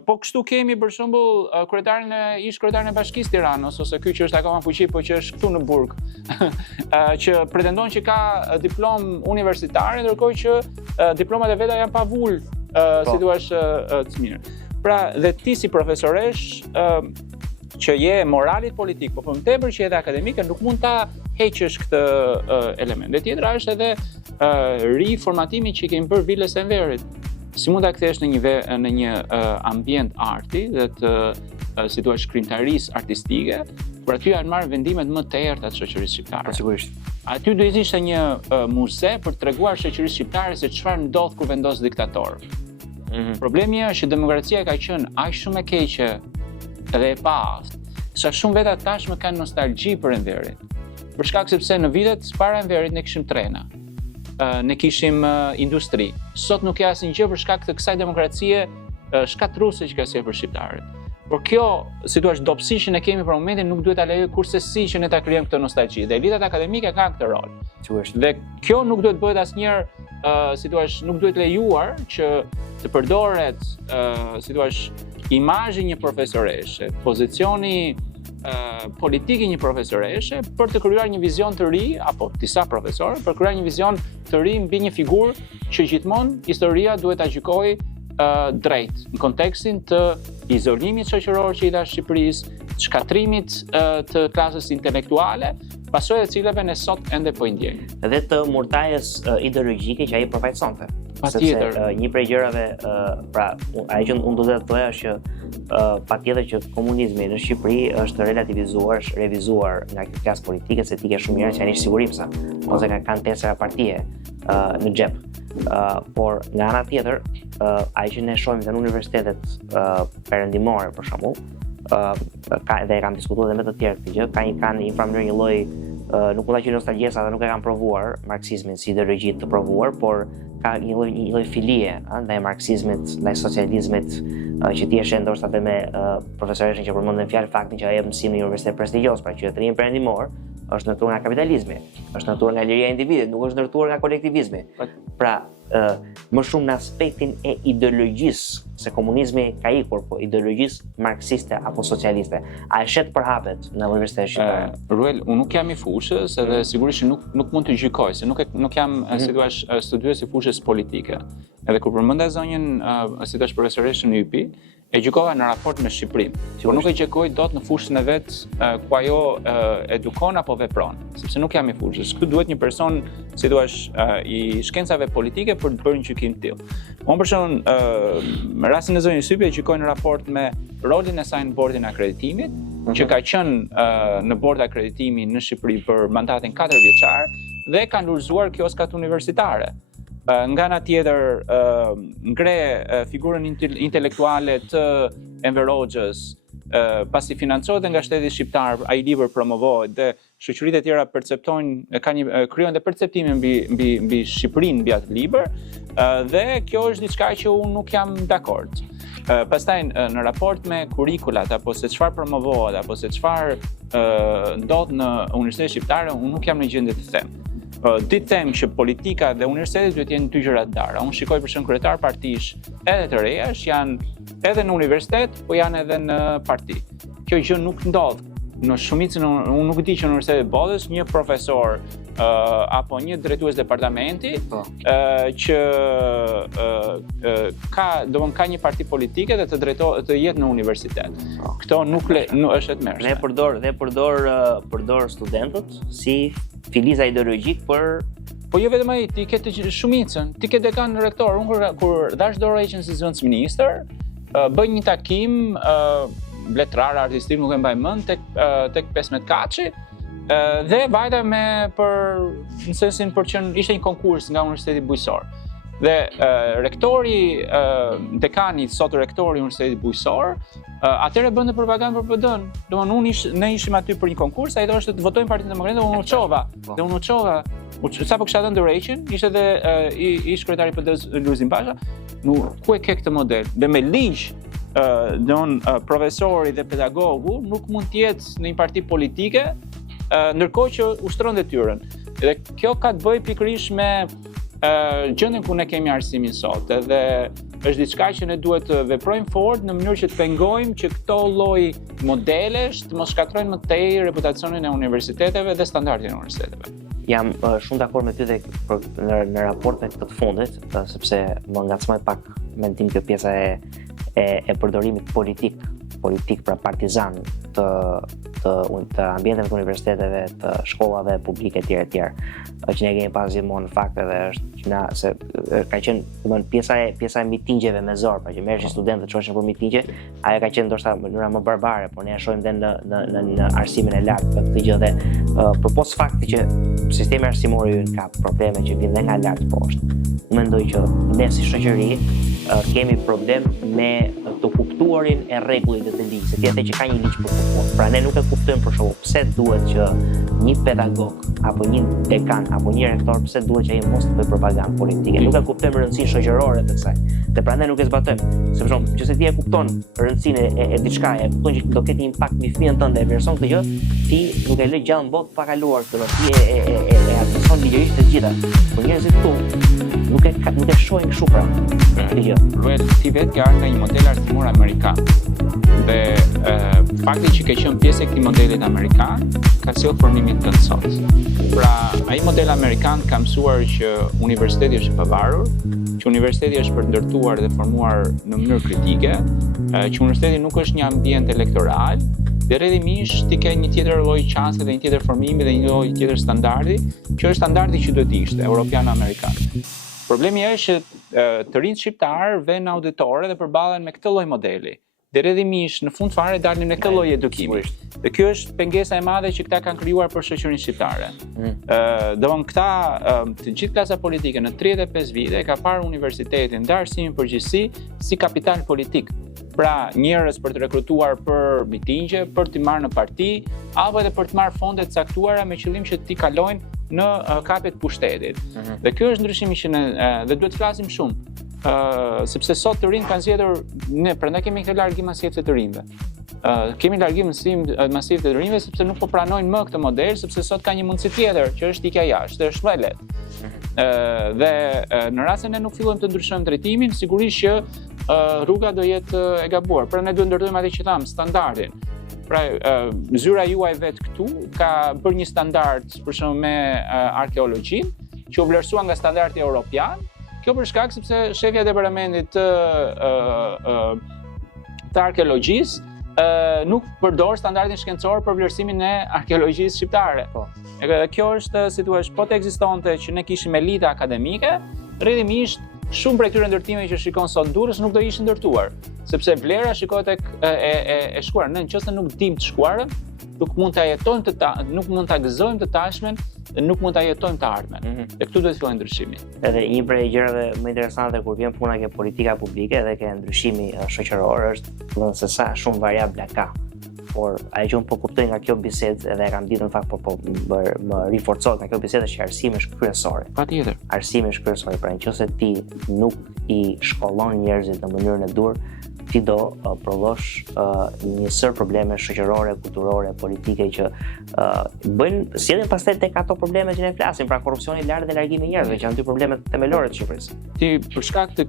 Po kështu kemi për shembull kryetarin e Bashkisë Tiranës ose ky që është akoma fuqi po që është këtu në burg, që pretendon që ka diplomë universitare ndërkohë që diplomat e veta janë pavul, si thuaç të mirë. Pra dhe ti si profesoresh që je moralit politik, po më tepër që je akademike, nuk mund ta heqësh këtë element. Dhe tjetra është edhe riformatimi që kemi bërë Vilës së Enverit. Si mund ta kthesh në një ambient arti dhe të si thua shkrimtarisë artistike, por aty janë marrë vendimet më të errta të shoqërisë shqiptare. Sigurisht. Aty do ishte një muze për treguar shoqërisë shqiptare se çfarë ndodh kur vendos diktator. Problemi është që demokracia ka qenë aq shumë e keqe dhe e paaftë, sa shumë veta tashmë kanë nostalgji për Enverin. Për shkak sepse në vitet para Enverit ne kishim trena, ne kishim industri. Sot nuk ka asnjë gjë për shkak të kësaj demokracie shkatruese që ka sjellë për shqiptarët. Por kjo, si thua, dobësi që ne kemi për momentin nuk duhet ta lejojë kurse si që ne ta krijojmë këtë nostalgji. Dhe elitat akademike kanë këtë rol. Dhe kjo nuk duhet bëhet asnjëherë, si thua, nuk duhet lejuar që të përdoret, si thua, imazhi një profesoreshe, pozicioni politik i një profesoreshe për të krijuar një vizion të ri apo disa profesorë për krijuar një vizion të ri mbi një figurë që gjithmonë historia duhet ta gjykojë drejt në kontekstin të izolimit shoqëror që i dha Shqipërisë, shkatrimit të klasës intelektuale, pasojat e cilave ne sot ende po i ndjejmë. Dhe të murtajës ideologjike që ai përfaqësonte. Patjetër. Një prej gjërave, pra, ajo që unë do të thoya është që patjetër që komunizmi në Shqipëri është relativizuar, revizuar nga kjo klasë politike se ti ke shumë njerëz që janë sigurimsa, ose kanë tesera partie në xhep. Por nga ana tjetër, ai që ne shohim në universitetet perëndimore për shembull, dhe e kam diskutuar edhe me të tjerë këtë gjë, kanë një mënyrë një lloj nuk mund ta quaj nostalgjia sa nuk e kanë provuar marksizmin si ideologji të provuar, por ka një lloj filie ndaj marksizmit, ndaj socializmit, që ti e sheh ndoshta edhe me profesoreshën që përmendën fjalë faktin që ai jep mësim në një universitet prestigjioz, pra qytetëria perëndimor është ndërtuar nga kapitalizmi, është ndërtuar nga liria e individit, nuk është ndërtuar nga kolektivizmi. Pra, më shumë në aspektin e ideologjisë, se komunizmi ka ikur, po ideologjisë marksiste apo socialiste. A e shet përhapet në universitetet shqiptare? Ruel, unë nuk jam i fushës edhe sigurisht nuk mund të gjykoj, se nuk jam si thua studiues i fushës politike. Edhe kur përmenda zonjën si thua profesoreshën në YPI, e gjykova në raport me Shqipërinë, por nuk e gjykoj dot në fushën e vet ku ajo edukon apo vepron, sepse nuk jam i fushës. Këtu duhet një person, si thua, i shkencave politike për të bërë një gjykim të tillë. Unë për shembull, në rastin e zonjës Sypi e gjykoj në raport me rolin e saj në bordin e akreditimit, që ka qenë në bord akreditimi në Shqipëri për mandatin 4 vjeçar dhe ka ndërzuar kioskat universitare. Nga ana tjetër ngre figurën intelektuale të Enver Hoxhës, pasi financohet nga shteti shqiptar, ai libër promovohet dhe shoqëritë e tjera perceptojnë, krijojnë dhe perceptime mbi Shqipërinë mbi atë libër, dhe kjo është diçka që unë nuk jam dakord. Pastaj në raport me kurrikulat apo se çfarë promovohet apo se çfarë ndodh në universitetet shqiptare, unë nuk jam në gjendje të them. Ti them që politika dhe universitetet duhet jenë dy gjëra të ndara. Unë shikoj për shembull kryetar partish edhe të rejash janë edhe në universitet, po janë edhe në parti. Kjo gjë nuk ndodh. Në shumicën, unë nuk di që në universitetet e botës një profesor apo një drejtues departamenti që ka një parti politike dhe të jetë në universitet. Këto nuk është e mërshme. Dhe përdor studentët si filiza ideologjik për... Po jo vetëm ai, ti ke të shumicën, ti ke dekan rektor. Unë kur dhash dorë heqën si zëvendësministër, bëj një takim letrar artistik, nuk e mbaj mend, tek 15 Kaçi, dhe vajta në sensin për që ishte një konkurs nga Universiteti Bujqësor. Dhe rektori, dekani, sot rektori i Universitetit Bujqësor, atëherë bënte propagandë për PD-n. Domthonë ne ishim aty për një konkurs, ai thoshte të votojmë Partinë Demokratike dhe unë u çova. Dhe unë u çova. Sapo kisha dhënë dorëheqjen, ishte edhe ish kryetari i PD-s Luzin Pasha. Ku e ke këtë model? Dhe me ligj profesori dhe pedagogu nuk mund të jetë në një parti politike ndërkohë që ushtron detyrën. Dhe kjo ka të bëjë pikërisht me gjendjen ku ne kemi arsimin sot, edhe është diçka që ne duhet të veprojmë fort në mënyrë që të pengojmë që këto lloj modelesh të mos shkatrojnë më tej reputacionin e universiteteve dhe standardin e universiteteve. Jam shumë dakord me ty dhe në raport me këtë të fundit, sepse më ngacmoi pak mendim kjo pjesa e përdorimit politik pra partizan të ambienteve të universiteteve, të shkollave publike etj. Që ne kemi pas gjithmonë në fakt edhe është që se ka qenë domethënë pjesa e mitingjeve me zor, pra që merreshin studentët çoheshin për mitingje, ajo ka qenë ndoshta në mënyra më barbare, por ne e shohim edhe në arsimin e lartë për këtë gjë dhe përpos fakti që sistemi arsimor ynë ka probleme që vijnë nga lart poshtë. Unë mendoj që ne si shoqëri kemi problem me të kuptuarin e rregullit të ligjit, se tjetër që ka një ligj për të punë. Pra ne nuk e kuptojmë për shkak pse duhet që një pedagog apo një dekan apo një rektor pse duhet që ai mos të bëjë propagandë politike. Nuk e kuptojmë rëndësinë shoqërore të kësaj. Dhe prandaj nuk e zbatojmë. Se për shembull, nëse ti e kupton rëndësinë e diçka, e kupton që do ketë impakt mbi fëmijën tënde e vlerëson këtë gjë, ti nuk e lë gjallë botë pa kaluar këtë, ti e adreson ligjërisht të gjitha. Por njerëzit këtu nuk e shohin kështu pra. Ti vetë ke ardhur nga një model arsimor amerikan. Dhe fakti që ke qenë pjesë e këtij modelit amerikan ka sjellë formimin tënd sot. Pra, ai model amerikan ka mësuar që universiteti është i pavarur, që universiteti është për ndërtuar dhe formuar në mënyrë kritike, që universiteti nuk është një ambient elektoral, dhe rrjedhimisht ti ke një tjetër lloj çanse dhe një tjetër formimi dhe një lloj tjetër standardi, që është standardi që duhet të ishte europian-amerikan. Problemi është që të rinjt shqiptar vënë auditore dhe përballen me këtë lloj modeli. Dhe rrjedhimisht në fund fare dalin me këtë lloj edukimi. Dhe kjo është pengesa e madhe që këta kanë krijuar për shoqërinë shqiptare. Domthon këta të gjithë klasa politike në 35 vite ka parë universitetin dhe arsimin përgjithësi si kapital politik. Pra, njerëz për të rekrutuar për mitingje, për të marrë në parti, apo edhe për të marrë fonde të caktuara me qëllim që t'i kalojnë në kapet pushtetit. Dhe kjo është ndryshimi që ne dhe duhet të flasim shumë. Sepse sot të rinjt kanë zgjedhur, ne prandaj kemi këtë largim masiv të rinjve. Kemi largim masiv të rinjve sepse nuk po pranojnë më këtë model, sepse sot ka një mundësi tjetër që është ikja jashtë, është më e lehtë. Dhe në rast se ne nuk fillojmë të ndryshojmë trajtimin, sigurisht që rruga do jetë e gabuar. Pra ne duhet ndërtojmë atë që tham, standardin. Pra, zyra juaj vetë këtu ka bërë një standard për shembull me arkeologjinë, që u vlerësua nga standardi europian. Kjo për shkak sepse shefja e departamentit të arkeologjisë nuk përdor standardin shkencor për vlerësimin e arkeologjisë shqiptare. Edhe kjo është, si thua, po të ekzistonte që ne kishim elite akademike, rrjedhimisht shumë prej këtyre ndërtimeve që shikon sot Durrës nuk do ishin ndërtuar, sepse vlera shikohet tek e shkuar. Ne nëse nuk dim të shkuarën, nuk mund ta jetojmë nuk mund ta gëzojmë të tashmen dhe nuk mund ta jetojmë të ardhmen. Dhe këtu duhet të fillojë ndryshimi. Edhe një prej gjërave më interesante kur vjen puna ke politika publike dhe ke ndryshimi shoqëror është se sa shumë variabla ka. Por ajo që unë po kuptoj nga kjo bisedë edhe e kam ditur në fakt më riforcohet nga kjo bisedë është që arsimi është kryesor. Patjetër. Arsimi është kryesor, pra nëse ti nuk i shkollon njerëzit në mënyrën e dur, ti do prodhosh një sër probleme shoqërore, kulturore, politike që sjellin pastaj tek ato probleme që ne flasim, pra korrupsioni i lartë dhe largimi i njerëzve, që janë dy problemet themelore të Shqipërisë. Ti për shkak të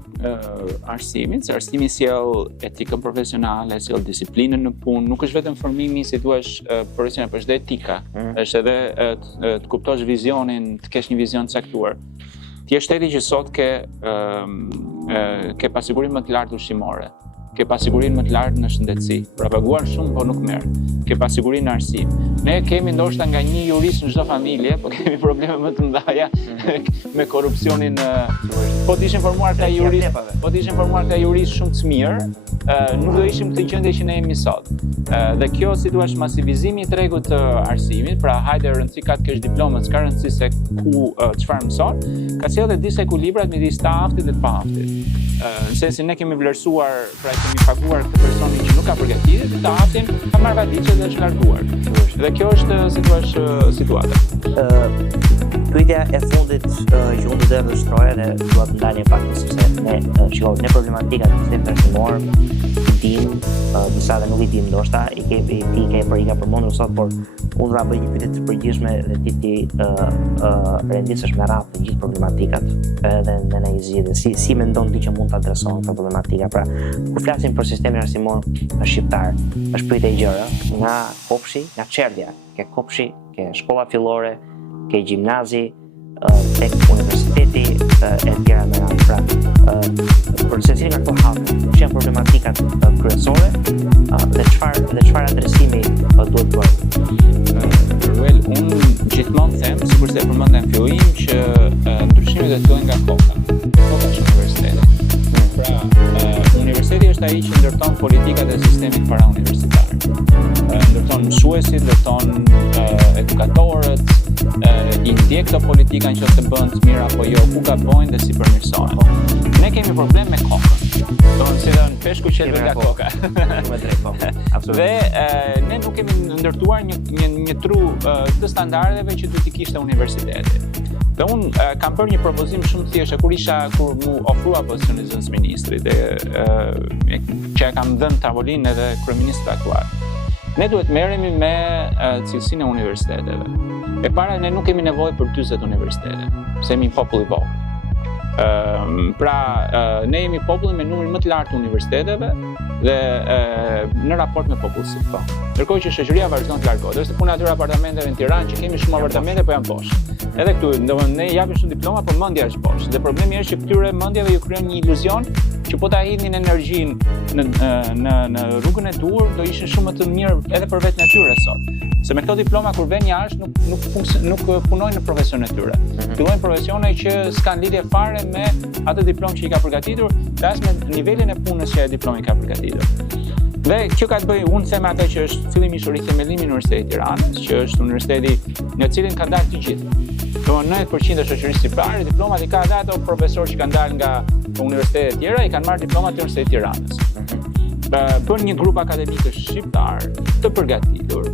arsimit, se arsimi sjell etikën profesionale, sjell disiplinën në punë, nuk është vetëm formimi, si thua, profesional, por është etika. Është edhe të kuptosh vizionin, të kesh një vizion të caktuar. Ti je shteti që sot ke pasigurinë më të lartë ushqimore. Ke pasigurinë më të lartë në shëndetësi. Pra paguar shumë, po nuk merr. Ke pasigurinë në arsim. Ne kemi ndoshta nga një jurist në çdo familje, po kemi probleme më të mëdha me korrupsionin. Po të ishin formuar këta jurist shumë të mirë, nuk do ishim këtë gjendje që ne jemi sot. Dhe kjo, si thua, masivizimi i tregut të arsimit, pra hajde rëndësi ka të kesh diplomë, s'ka rëndësi se ku çfarë mëson, ka sjellë disekuilibrat midis të aftit dhe të paaftit. Në sensin ne kemi vlerësuar, pra kemi paguar këtë personin që nuk ka përgatitur, të aftin ka marrë vadiçe dhe është larguar. Dhe kjo është, si thua, situata. Pyetja e fundit që unë do të vështroja dhe dua të ndalni pak sepse ne problematika të sistemit arsimor dim, disa dhe nuk I dim ndoshta, I ka përmendur sot, por unë do ta bëj një pyetje të përgjithshme dhe ti renditësh me radhë të gjithë problematikat edhe në analizë si mendon ti që mund të adresohen këto problematika. Pra, kur flasim për sistemin arsimor shqiptar, është pritje e gjëra nga kopshi, nga çerdhja, ke kopshi, ke shkolla fillore, ke gjimnazi, tek universiteti e tjera me radhë. Pra, për secilin nga këto hape, që janë problematikat kryesore dhe çfarë adresimi duhet bërë? Ruel, unë gjithmonë them, sikur se e përmenda në fillim, që ndryshimet do të fillojnë nga koka. Koka është universiteti. Pra, universiteti është ai që ndërton politikat e sistemit parauniversitar. Ndërton mësuesit, ndërton edukatorët, I ndjek këto politika në qoftë të bëhen të mira apo jo, ku gabojnë dhe si përmirësohen. Ne kemi problem me kokën. Thonë si dhe në peshku qelve nga koka. Dhe ne nuk kemi ndërtuar një tru të standardeve që duhet I kishte universiteti. Dhe unë kam bërë një propozim shumë të thjeshtë kur mu ofrua pozicioni zënës ministrit që e kam dhënë tavolinë edhe kryeministrit aktual. Ne duhet merremi me cilësinë e universiteteve. E para, ne nuk kemi nevojë për 40 universitete, se jemi popull I vogël. Pra, ne jemi populli me numrin më të lartë të universiteteve dhe në raport me popullsi. Ndërkohë që shoqëria vazhdon të largohet. Është puna atyre apartamenteve në Tiranë që kemi shumë apartamente po janë bosh. Edhe këtu, domethënë ne japim shumë diploma, por mendja është bosh. Dhe problemi është që këtyre mendjeve ju krijon një iluzion që po ta hidhnin energjinë në rrugën e duhur, do ishin shumë më të mirë edhe për vetën e tyre sot. Se me këto diploma kur vjen jashtë nuk punojnë në profesionin e tyre. Fillojnë profesione që s'kan lidhje fare me atë diplomë që I ka përgatitur, dhe as me nivelin e punës që diplomi ka përgatitur. Dhe kjo ka të bëjë, unë them atë që është fillimisht rithemellimi I Universitetit të Tiranës, që është universiteti në cilin ka dalë të gjithë. Do 90% e shoqërisë shqiptare, diplomat I ka dhe ato profesor që kanë dalë nga universitetet tjera, I kanë marrë diplomat të Universitetit të Tiranës. Për një grup akademikësh shqiptar të përgatitur,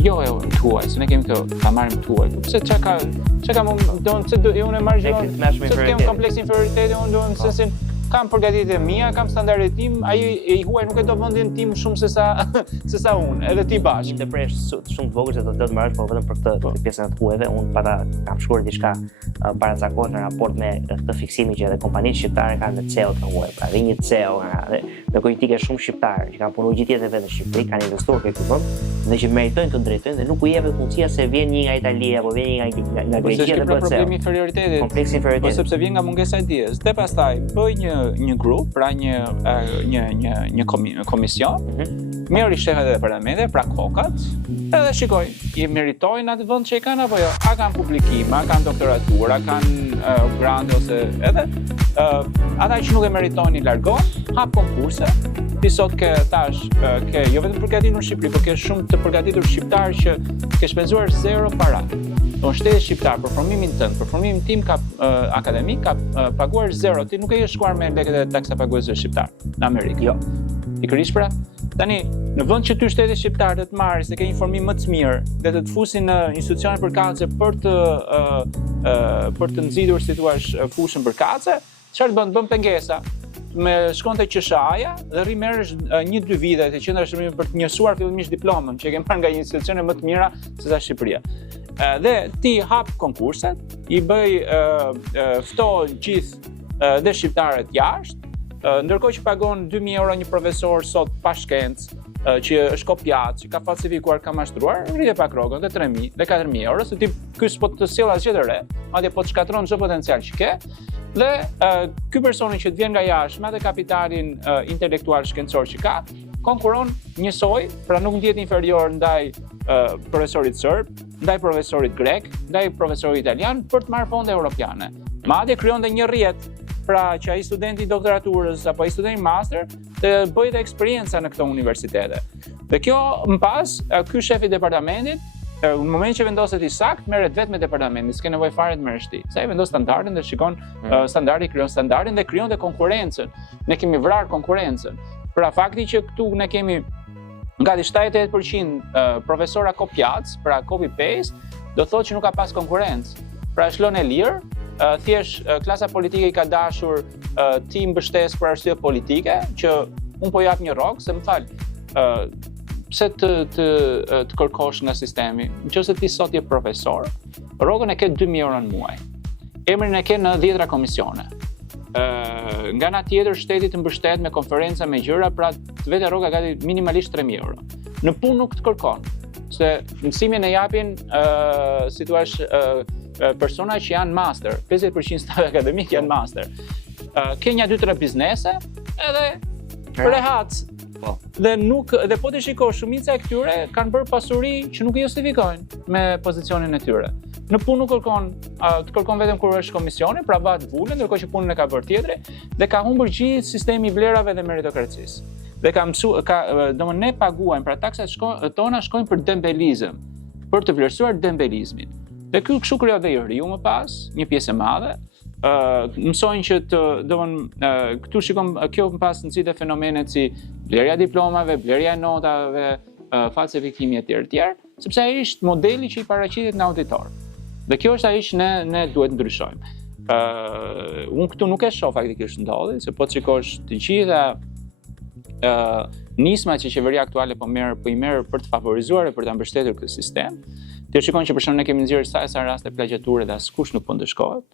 jo e tuaj, se ne kemi ta marrim tuaj. Pse çka ka unë e marr gjë, se kem kompleks inferioriteti, unë do në sensin kam përgatitjet e mia, kam standardet tim, ai I huaj nuk e do vendin tim shumë se sa unë, edhe ti bashkë. Të presh shumë të vogël se do të marrësh, po vetëm për këtë pjesën e huajve, unë pata kam shkruar diçka parazakohet në raport me këtë fiksimin që edhe kompanitë shqiptare kanë në CEO të huaj. Pra, dhe një CEO dhe politike shumë shqiptar që kanë punuar gjithë jetën vetë në Shqipëri, kanë investuar këtë fond dhe që meritojnë të drejtojnë dhe nuk u jepet mundësia se vjen një nga Italia apo vjen një nga Greqia dhe bëhet problemi I inferioritetit. Kompleks inferioritetit. Po sepse vjen nga mungesa e dijes. Dhe pastaj bëj një grup, pra një komision, merri shefet e departamentet, pra kokat, edhe shikoj, I meritojnë atë vend që I kanë apo jo? A kanë publikim, a kanë doktoratur, a kanë grande ose edhe ata që nuk e meritojnë I largohen, hap konkurse. Ti sot ke jo vetëm përgatitur në Shqipëri, por ke shumë të përgatitur shqiptar që ke shpenzuar zero para. Don shteti shqiptar për formimin tënd, për formimin tim akademik ka paguar zero. Ti nuk e je shkuar me lekët e taksapaguesve shqiptar në Amerikë. Jo. Pikërisht pra. Tani, në vend që ty shteti shqiptar të marrë se ke një formim më të mirë dhe të fusin në institucione përkatëse për të nxitur si thua fushën përkatëse, çfarë bën pengesa? Me shkonte QSHA-ja dhe rri merresh 1-2 vite të qendra shërbimi për të njësuar fillimisht diplomën që e ke marrë nga një institucione më të mira se sa Shqipëria. Dhe ti hap konkurset, I bëj fto gjithë dhe shqiptarët jashtë, ndërkohë që pagon 2.000 euro një profesor sot pa shkencë, që është kopjat, që ka falsifikuar, ka mashtruar, rrite pak rrogën dhe 3.000 dhe 4.000 euro, se ti ky s'po të sjell asgjë të re, madje po të shkatron çdo potencial që ke. Dhe ky personi që të vjen nga jashtë me atë kapitalin intelektual shkencor që ka, konkuron njësoj, pra nuk ndihet inferior ndaj profesorit serb, ndaj profesorit grek, ndaj profesorit italian për të marrë fonde europiane. Madje krijonte një rrjet, pra që ai studenti doktoraturës apo ai studenti master të bëjë eksperjenca në këto universitete. Dhe kjo më pas, ky shefi I departamentit në moment që vendoset I sakt, merret vetëm me departamentin, s'ke nevojë fare të merresh ti. Sa I vendos standardin dhe shikon standardi krijon standardin dhe krijon dhe konkurrencën. Ne kemi vrarë konkurrencën. Pra fakti që këtu ne kemi gati 78% profesora kopjac, pra copy paste, do thotë që nuk ka pas konkurrencë. Pra është lënë e lirë, thjesht klasa politike I ka dashur ti mbështes për arsye politike, që unë po jap një rrogë se më fal, pse të kërkosh nga sistemi, nëse ti sot je profesor, rrogën e ke 2.000 euro në muaj. Emrin e ke në 10 komisione. Nga ana tjetër shteti të mbështet me konferenca me gjëra, pra vetë rroga gati minimalisht 3.000 euro. Në punë nuk të kërkon, se mësimin e japin si thua persona që janë master, 50% stafi akademik janë master. Ke një 2-3 biznese edhe rehac. Dhe po të shikosh, shumica e këtyre kanë bërë pasuri që nuk i justifikojnë me pozicionin e tyre. Në punë nuk të kërkon vetëm kur është komisioni, pra varet vulën, ndërkohë që punën e ka bërë tjetri dhe ka humbur gjithë sistemi i vlerave dhe meritokracisë. Dhe domethënë ne paguajmë, pra taksat tona shkojnë për dembelizëm, për të vlerësuar dembelizmin. Dhe kështu krijohet dhe i riu më pas, një pjesë e madhe. Mësojnë që këtu shikon kjo më pas nxite fenomenet si blerja diplomave, blerja notave, falsifikimi e tjerë, sepse ai është modeli që i paraqitet në auditor. Dhe kjo është ajo që ne duhet ndryshojmë. Unë këtu nuk e shoh faktikisht ndodhi, se po të shikosh të gjitha nismat që qeveria aktuale po i merr për të favorizuar e për ta mbështetur këtë sistem. Ti shikon që për shembull ne kemi nxjerrë sa raste plagjature dhe askush nuk po ndëshkohet.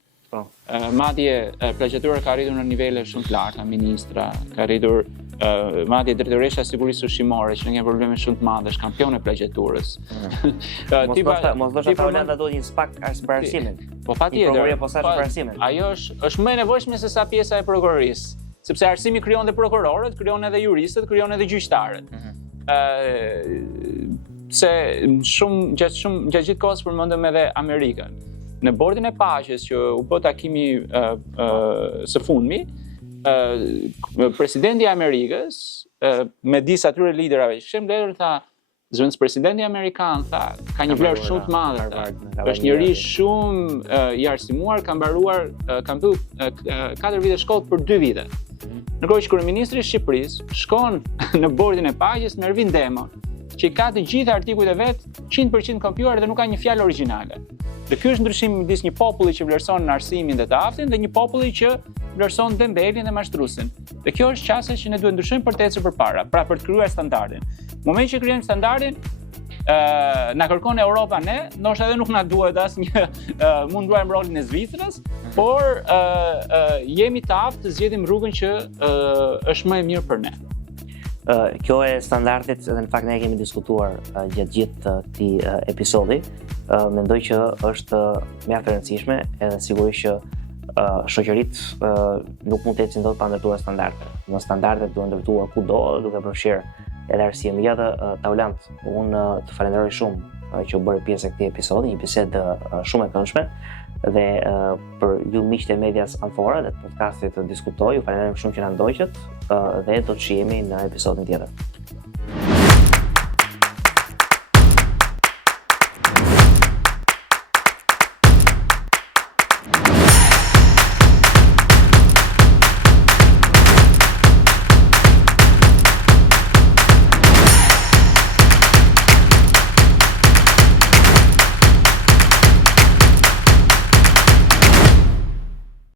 Madje plagjatura ka arritur në nivele shumë të larta, ministra, ka arritur madje drejtoresha e sigurisë ushqimore që ne kemi probleme shumë të mëdha, është kampion e plagjaturës. Mos do të Olanda do një spak për arsimin. Po patjetër. Ajo është më e nevojshme se sa pjesa e prokurorisë, sepse arsimi krijon dhe prokurorët, krijon edhe juristët, krijon edhe gjyqtarët. Se gjatë gjithë kohës përmendëm edhe Amerikën. Në bordin e paqes që u bë takimi së fundmi, presidenti i Amerikës me disa atyre liderave që kishin mbledhur tha, zëvendës presidenti amerikan tha, ka një vlerë shumë të madhe. Është njëri shumë i arsimuar, ka mbaruar, ka mbyllur 4 vite shkollë për 2 vite. Ndërkohë që kryeministri i Shqipërisë shkon në bordin e paqes me Ervin Demon, që i ka të gjitha artikujt e vet 100% kopjuar dhe nuk ka një fjalë origjinale. Dhe ky është ndryshimi midis një populli që vlerëson arsimin dhe të aftin dhe një populli që vlerëson dembelin dhe mashtruesin. Dhe kjo është çështja që ne duhet ndryshojmë për të ecur përpara, pra për të krijuar standardin. Në momentin që krijojmë standardin, na kërkon Europa ne, ndoshta edhe nuk na duhet asnjë mund luajmë rolin e Zvicrës, por jemi të aftë të zgjedhim rrugën që është më e mirë për ne. Kjo e standardit, edhe në fakt ne kemi diskutuar gjatë gjithë këtij episodi, mendoj që është mjaft e rëndësishme edhe sigurisht që shoqëritë nuk mund të ecin dot pa ndërtuar standarde. Në standardet duhen ndërtuar kudo, duke përfshirë edhe arsimin. Ja Taulant, unë të falenderoj shumë që u bërë pjesë e këtij episodi, një bisedë shumë e këndshme dhe për ju miqtë e medias Amfora dhe të podcastit të diskutoj, ju falenderoj shumë që na ndoqët dhe do të shihemi në episodin tjetër.